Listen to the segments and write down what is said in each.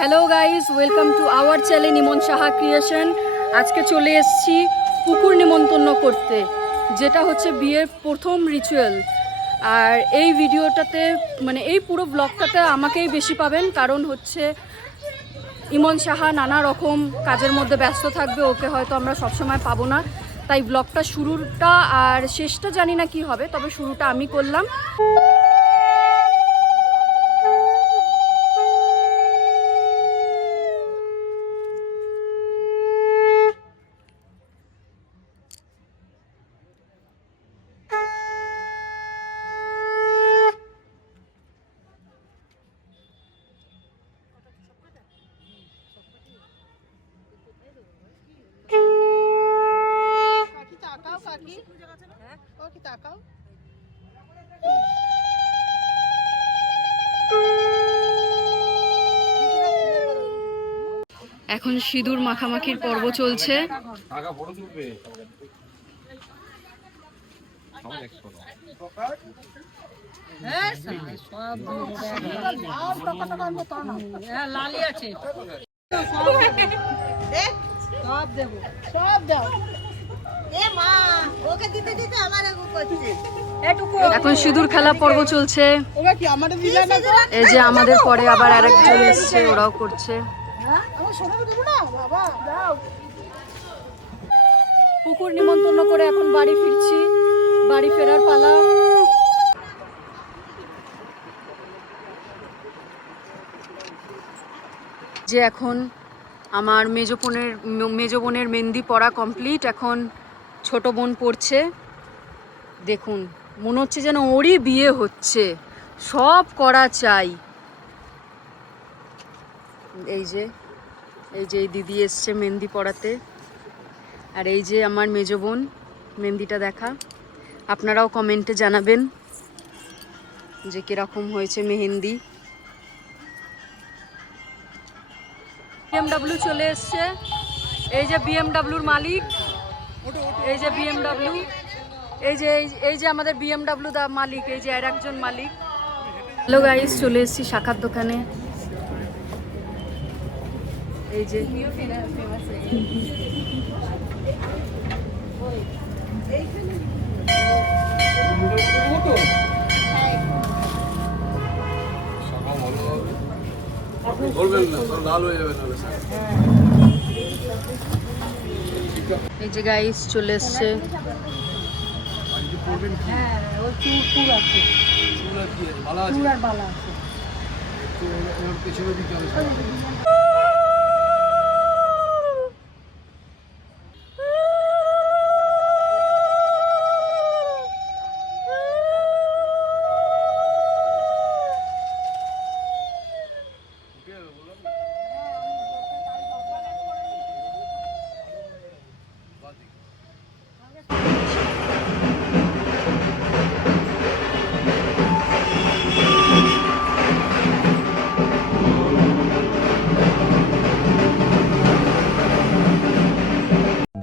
Hello guys, welcome to our channel Emon Saha creation. আজকে চলে এসেছি পুকুর নিমন্ত্রণ করতে, যেটা হচ্ছে বিয়ের প্রথম রিচুয়াল। আর এই ভিডিওটাতে মানে এই পুরো ব্লগটাতে আমাকেই বেশি পাবেন, কারণ হচ্ছে ইমন সাহা নানা রকম কাজের মধ্যে ব্যস্ত থাকবে, ওকে হয়তো আমরা সবসময় পাবো না। তাই ব্লগটা শুরুটা আর শেষটা জানি না কি হবে, তবে শুরুটা আমি করলাম। এখন সিঁদুর মাখামাখির পর্ব চলছে। এখন সিঁদুর খেলা পর্ব চলছে। এই যে আমাদের পরে আবার আরেকজন এসছে, ওরাও করছে। পুকুর নিমন্ত্রণ করে এখন বাড়ি ফিরছি, বাড়ি ফেরার পালা। যে এখন আমার মেজো বোনের মেহেন্দি পরা কমপ্লিট, এখন ছোট বোন পড়ছে। দেখুন, মনে হচ্ছে যেন ওরই বিয়ে হচ্ছে, সব করা চাই। এই যে এই দিদি এসছে মেহেন্দি পরাতে, আর এই যে আমার মেজো বোন। মেহেন্দিটা দেখা, আপনারাও কমেন্টে জানাবেন যে কিরকম হয়েছে মেহেন্দি। BMW চলে এসছে, এই যে BMW-র মালিক, এই যে BMW, এই যে আমাদের BMW দা মালিক, এই যে আর একজন মালিক। হ্যালো গাইস, চলে এসেছি শাখার দোকানে। এই যে এই যে গাইস চলে এসছে।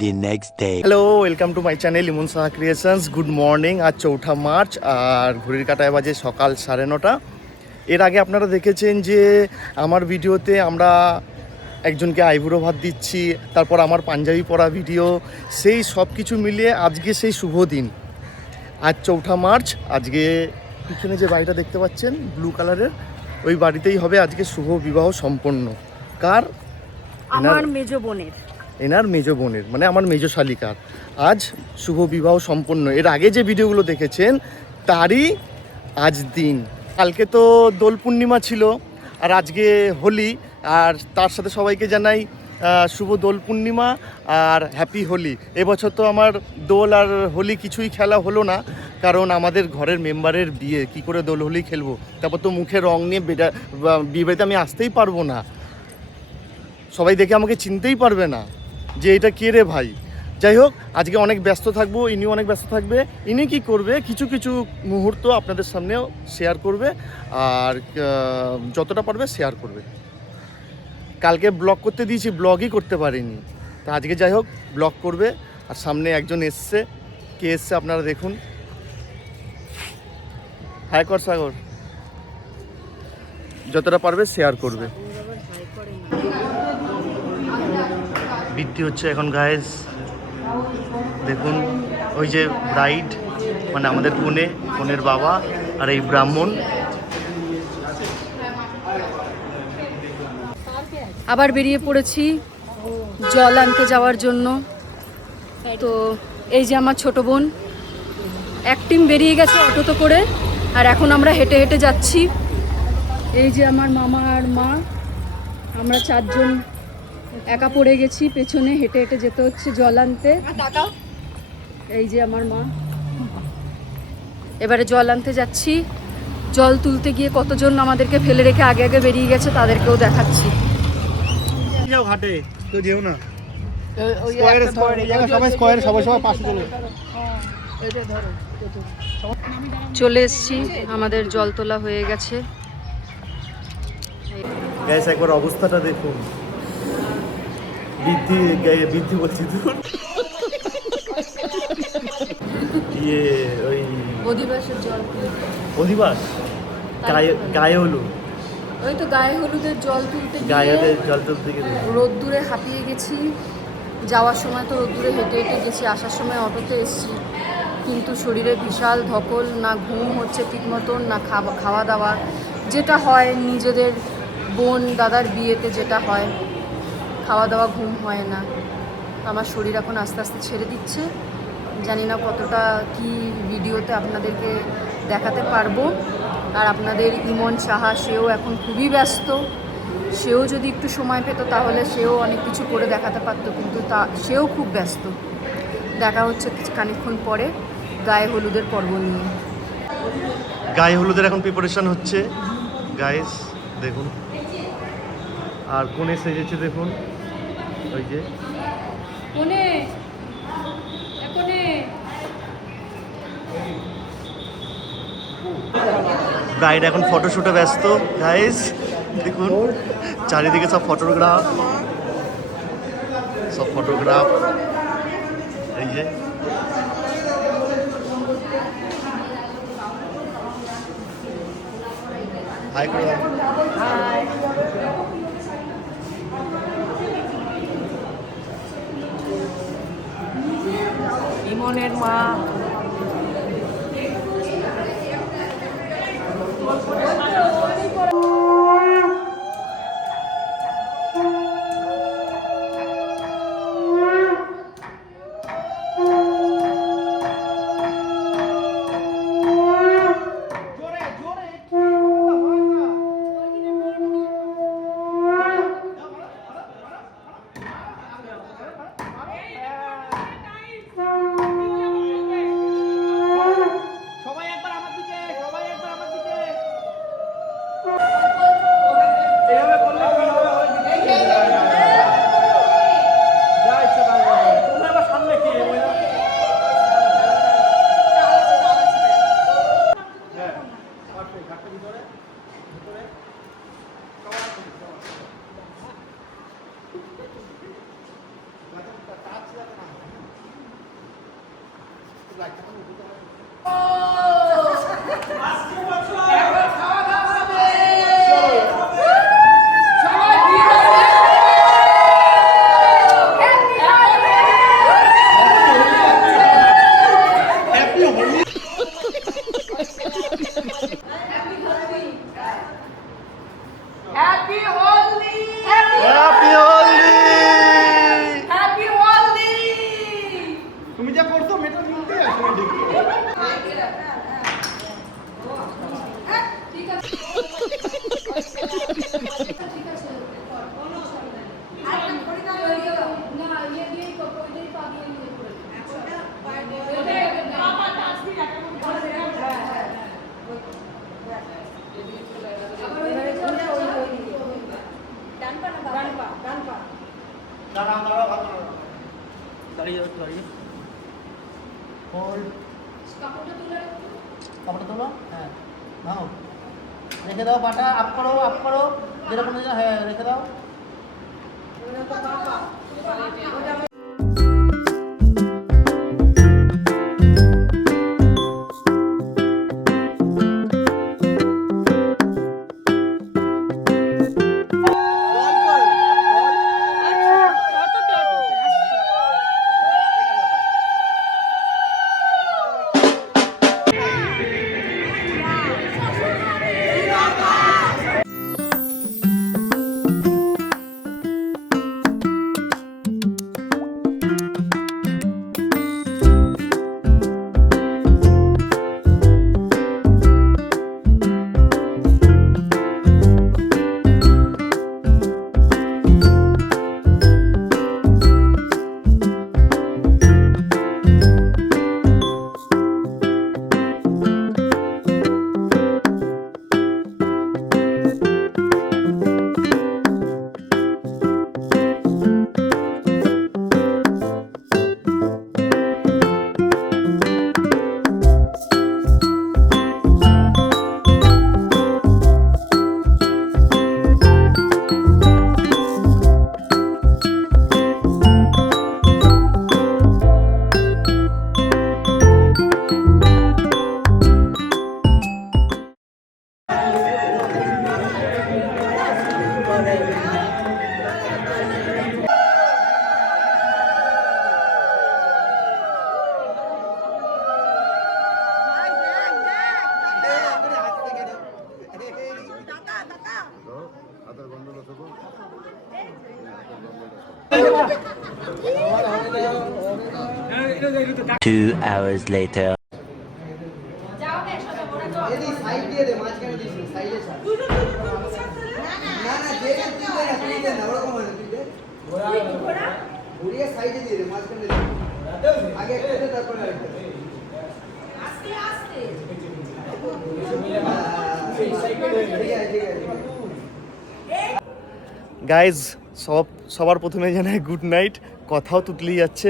The next day. Hello, welcome to my channel Emon Saha creations. Good morning. আজ 4 মার্চ, আর ঘড়ির কাঁটায় বাজে সকাল 9:30। এর আগে আপনারা দেখেছেন যে আমার ভিডিওতে আমরা একজনকে আইবুড়ো ভাত দিচ্ছি, তারপর আমার পাঞ্জাবি পরা ভিডিও, সেই সব কিছু মিলিয়ে আজকে সেই শুভ দিন। আজ 4 মার্চ। আজকে পিছনে যে বাড়িটা দেখতে পাচ্ছেন ব্লু কালারের, ওই বাড়িতেই হবে আজকে শুভ বিবাহ সম্পন্ন। কার? আমার মেজো বোনের, এনার মেজো বোনের, মানে আমার মেজো শালিকার আজ শুভ বিবাহ সম্পন্ন। এর আগে যে ভিডিওগুলো দেখেছেন তারই আজ দিন। কালকে তো দোল পূর্ণিমা ছিল, আর আজকে হোলি। আর তার সাথে সবাইকে জানাই শুভ দোল পূর্ণিমা আর হ্যাপি হোলি। এবছর তো আমার দোল আর হোলি কিছুই খেলা হলো না, কারণ আমাদের ঘরের মেম্বারের বিয়ে, কি করে দোল হোলি খেলবো? তারপর তো মুখে রং নিয়ে বিয়ে বাড়িতে আমি আসতেই পারবো না, সবাই দেখে আমাকে চিনতেই পারবে না যে এটা কে রে ভাই। যাই হোক, আজকে অনেক ব্যস্ত থাকবো, ইনিও অনেক ব্যস্ত থাকবে। ইনি কি করবে, কিছু কিছু মুহূর্ত আপনাদের সামনেও শেয়ার করবে, আর যতটা পারবে শেয়ার করবে। কালকে ব্লগ করতে দিয়েছি, ব্লগই করতে পারিনি, তা আজকে যাই হোক ব্লগ করবে। আর সামনে একজন এসছে, কে এসছে আপনারা দেখুন। হাই কর সাগর, যতটা পারবে শেয়ার করবে। বৃদ্ধি হচ্ছে এখন গায়েস। দেখুন ওই যে ব্রাইড মানে আমাদের কনের বাবা আর এই ব্রাহ্মণ। আবার বেরিয়ে পড়েছি জল আনতে যাওয়ার জন্য। তো এই যে আমার ছোট বোন, এক টিম বেরিয়ে গেছে অটোতে করে, আর এখন আমরা হেঁটে হেঁটে যাচ্ছি। এই যে আমার মামা আর মা, আমরা 4 জন একা পড়ে গেছি, পেছনে হেঁটে হেঁটে যেতে হচ্ছে জল আনতে। এই যে আমার মা, এবারে জল আনতে যাচ্ছি। জল তুলতে গিয়ে কতজন আমাদেরকে ফেলে রেখে আগে আগে বেরিয়ে গেছে তাদেরকেও দেখাচ্ছি। যাও ঘাটে তো যেও না, চলে এসছি, আমাদের জল তোলা হয়ে গেছে। গ্যাস একবার অবস্থাটা দেখুন। বৃদ্ধি বলছি তো ওই অধিবাসের জল, অধিবাস গায়ে হলুদ, ওই তো গায়ে হলুদের জল তুলতে জল তুলতে গিয়ে রোদ্দুরে হাঁপিয়ে গেছি। যাওয়ার সময় তো রোদ্দুরে হেঁটে হেঁটে গেছি, আসার সময় অটোতে এসছি, কিন্তু শরীরে বিশাল ধকল, না ঘুম হচ্ছে ঠিক মতন, না খাওয়া দাওয়া, যেটা হয় নিজেদের বোন দাদার বিয়েতে যেটা হয়, খাওয়া দাওয়া ঘুম হয় না। আমার শরীর এখন আস্তে আস্তে ছেড়ে দিচ্ছে। জানি না কতটা কি ভিডিওতে আপনাদেরকে দেখাতে পারবো। আর আপনাদের ইমন সাহা, সেও এখন খুবই ব্যস্ত। সেও যদি একটু সময় পেত তাহলে সেও অনেক কিছু করে দেখাতে পারতো, কিন্তু সেও খুব ব্যস্ত। দেখা হচ্ছে খানিকক্ষণ পরে গায়ে হলুদের পর্ব নিয়ে। গায়ে হলুদের এখন প্রিপারেশন হচ্ছে গাইস, দেখুন। আর কোনে সেজেছে দেখুন, ওই যে ব্রাইড এখন ফটোশুটে ব্যস্ত গাইস। দেখুন চারিদিকে সব ফটোগ্রাফ, এই যে হাই করে দাও। ইমনের মা কাপড়টা তোলো, হ্যাঁ নাও রেখে দাও, পাটা আপ করো যেরকম, হ্যাঁ রেখে দাও। 2 hours later. গাইজ সবার প্রথমে জানাই গুড নাইট। কথাও তুতলেই যাচ্ছে,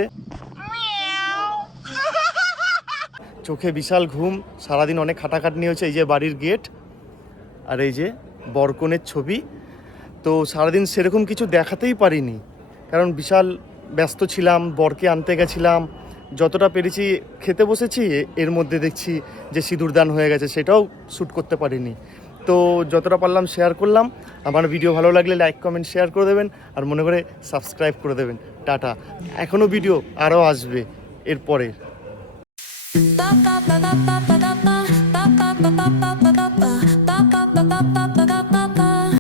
চোখে বিশাল ঘুম, সারাদিন অনেক খাটাখাটনি হয়েছে। এই যে বাড়ির গেট আর এই যে বরকনের ছবি। তো সারাদিন সেরকম কিছু দেখাতেই পারিনি, কারণ বিশাল ব্যস্ত ছিলাম, বরকে আনতে গেছিলাম, যতটা পেরেছি খেতে বসেছি, এর মধ্যে দেখছি যে সিঁদুরদান হয়ে গেছে, সেটাও শ্যুট করতে পারিনি। তো যতটা পারলাম শেয়ার করলাম। আমার ভিডিও ভালো লাগলে লাইক কমেন্ট শেয়ার করে দেবেন, আর মনে করে সাবস্ক্রাইব করে দেবেন। টাটা। এখনও ভিডিও আরও আসবে এরপরে। ba ba ba ba ba ba ba ba ba ba ba ba ba ba ba ba ba ba